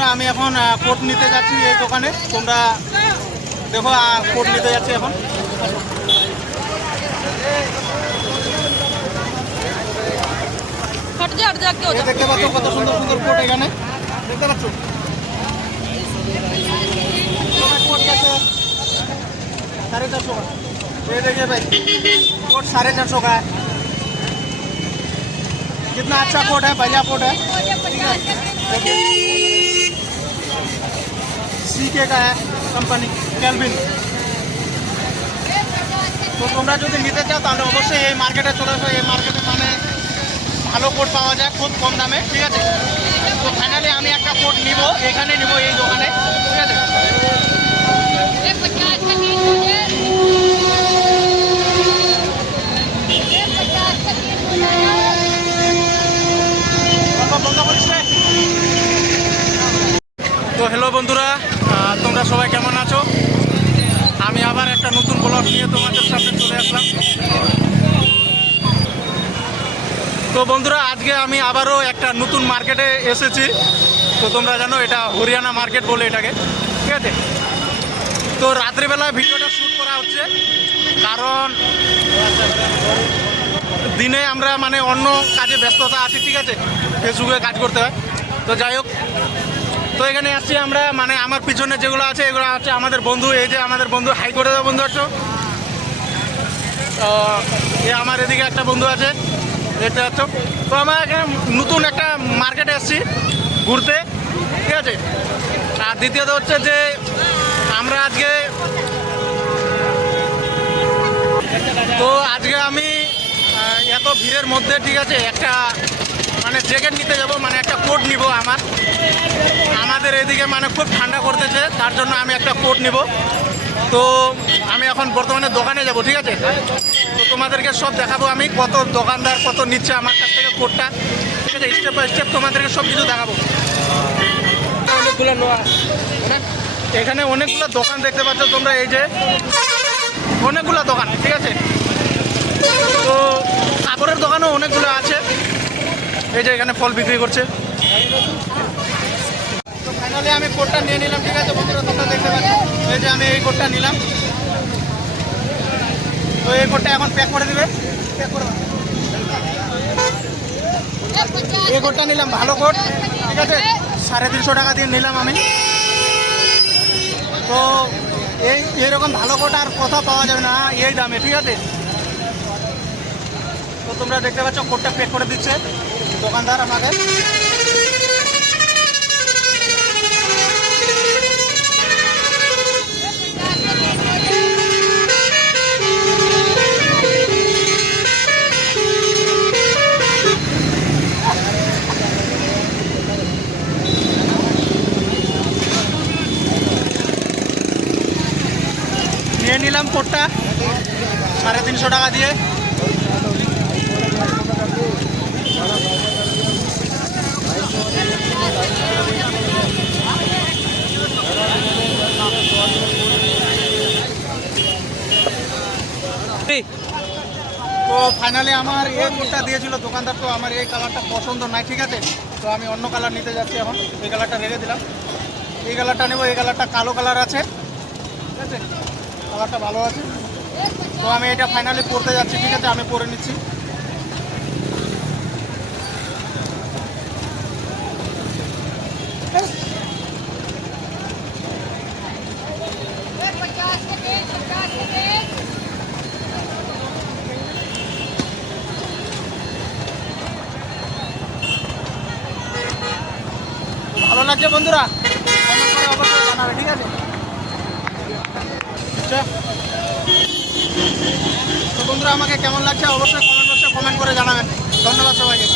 বন্ধুরা আমি এখন কোট নিতে যাচ্ছি এই দোকানে। তোমরা দেখো কোট নিতে যাচ্ছি এখন। দেখতে পাচ্ছ কত সুন্দর সুন্দর কোট এখানে দেখতে পাচ্ছ। कोट कैसे 450 का। ये देखिए भाई कोट 450 का है। कितना अच्छा कोट है, बढ़िया कोट है। सीके का है कंपनी कैलविन। तो তোমরা যদি নিতে চাও তাহলে অবশ্যই এই মার্কেটে চলে আসো। এই মার্কেটে মানে ভালো কোট পাওয়া যায় খুব কম দামে, ঠিক আছে। তো ফাইনালি আমি একটা কোট নিব, এখানে নিব এই দোকানে, ঠিক আছে। তো হ্যালো বন্ধুরা, তোমরা সবাই কেমন আছো? আমি আবার একটা নতুন ব্লগ নিয়ে তোমাদের সামনে চলে আসলাম। তো বন্ধুরা আজকে আমি আবারও একটা নতুন মার্কেটে এসেছি। তো তোমরা জানো এটা হরিয়ানা মার্কেট বলে এটাকে, ঠিক আছে। তো রাত্রিবেলা ভিডিওটা শ্যুট করা হচ্ছে কারণ দিনে আমরা মানে অন্য কাজে ব্যস্ততা আছি, ঠিক আছে। ফেসবুকে কাজ করতে হয়। তো যাই হোক, তো এখানে আসছি আমরা, মানে আমার পিছনে যেগুলো আছে এগুলো হচ্ছে আমাদের বন্ধু। এই যে আমাদের বন্ধু, হাই করে দেওয়া বন্ধু আছো। এ আমার এদিকে একটা বন্ধু আছে, দেখতে পাচ্ছ। তো আমরা এখানে নতুন একটা মার্কেটে এসেছি ঘুরতে, ঠিক আছে। আর দ্বিতীয়ত হচ্ছে যে আমরা আজকে আমি এত ভিড়ের মধ্যে, ঠিক আছে, একটা মানে জ্যাকেট নিতে যাব, মানে একটা কোট নিব। আমাদের এদিকে মানে খুব ঠান্ডা করতেছে, তার জন্য আমি একটা কোট নিব। তো আমি এখন বর্তমানে দোকানে যাব, ঠিক আছে। তো তোমাদেরকে সব দেখাবো আমি, কত দোকানদার কত নিচ্ছে আমার কাছ থেকে কোটটা, ঠিক আছে। স্টেপ বাই স্টেপ তোমাদেরকে সব কিছু দেখাবো। এখানে অনেকগুলো দোকান দেখতে পাচ্ছ তোমরা, এই যে অনেকগুলো দোকান, ঠিক আছে। তো কাপড়ের দোকানও অনেকগুলো আছে। এই যে এখানে ফল বিক্রি করছে। তো ফাইনালি আমি কোটটা নিয়ে নিলাম, ঠিক আছে বন্ধুরা, তোমরা দেখতে পাচ্ছ। এই যে আমি এই কোটটা নিলাম। তো এই কোটটা এখন প্যাক করে দিবে, প্যাক করবে। এই কোটটা নিলাম, ভালো কোট, ঠিক আছে। 350 টাকা দিয়ে নিলাম আমি। তো এইরকম ভালো কোট আর কোথাও পাওয়া যাবে না এই দামে, ঠিক আছে। তো তোমরা দেখতে পাচ্ছ কোটটা প্যাক করে দিচ্ছে দোকানদার আমাকে। নিয়ে নিলাম কোটটা 350 টাকা দিয়ে। তো ফাইনালি আমার এই কোটটা দিয়েছিল দোকানদার। তো আমার এই কালারটা পছন্দ নাই, ঠিক আছে। তো আমি অন্য কালার নিতে যাচ্ছি এখন। এই কালারটা রেখে দিলাম, এই কালারটা নেবো। এই কালারটা কালো কালার আছে, ঠিক আছে, কালারটা ভালো আছে। তো আমি এটা ফাইনালি পরতে যাচ্ছি, ঠিক আছে। আমি পরে নিচ্ছি। ভালো লাগছে বন্ধুরা, কমেন্ট করে অবশ্যই জানাবে, ঠিক আছে। তো বন্ধুরা আমাকে কেমন লাগছে অবশ্যই কমেন্ট বক্সে কমেন্ট করে জানাবেন। ধন্যবাদ সবাইকে।